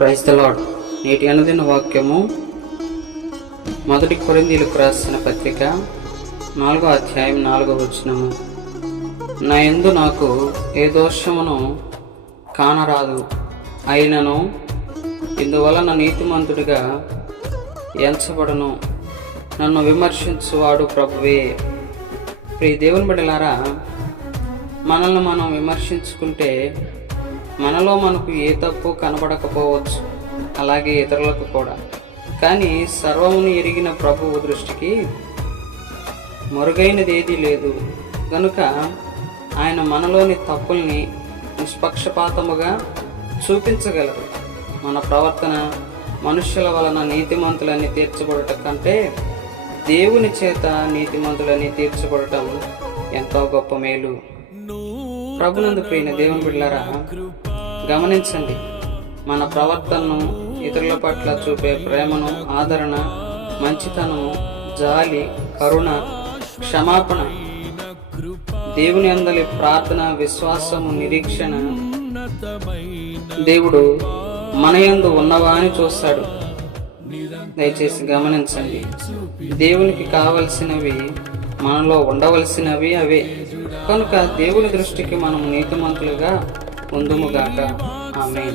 Praise the lord నేటి అనుదిన వాక్యము మొదటి కొరిందీలకు రాసిన పత్రిక నాలుగో అధ్యాయం నాలుగో వచనము. నా ఎందు నాకు ఏ దోషమును కానరాదు. అయినను ఇందువలన నీతిమంతుడిగా ఎంచబడను. నన్ను విమర్శించువాడు ప్రభువే. ప్రియ దేవుని బిడ్డలారా మనల్ని మనం విమర్శించుకుంటే మనలో మనకు ఏ తప్పు కనబడకపోవచ్చు. అలాగే ఇతరులకు కూడా. కానీ సర్వమును ఎరిగిన ప్రభువు దృష్టికి మరుగైనది ఏదీ లేదు. కనుక ఆయన మనలోని తప్పుల్ని నిష్పక్షపాతముగా చూపించగలరు మన ప్రవర్తన మనుష్యుల వలన నీతిమంతులని తీర్చబడట కంటే దేవుని చేత నీతిమంతులని తీర్చబడటం ఎంతో గొప్ప మేలు. ప్రభునందు పోయిన దేవుని బిడ్డలారా గమనించండి. మన ప్రవర్తనను ఇతరుల పట్ల చూపే ప్రేమను ఆదరణ మంచితనము జాలి కరుణ క్షమాపణ దేవుని అందలి ప్రార్థన విశ్వాసము నిరీక్షణ. దేవుడు మన యందు ఉన్నవా అని చూస్తాడు. దయచేసి గమనించండి. దేవునికి కావలసినవి మనలో ఉండవలసినవి అవే. కనుక దేవుని దృష్టికి మనం నీతిమంతులుగా ఉందుముగాక ఆమె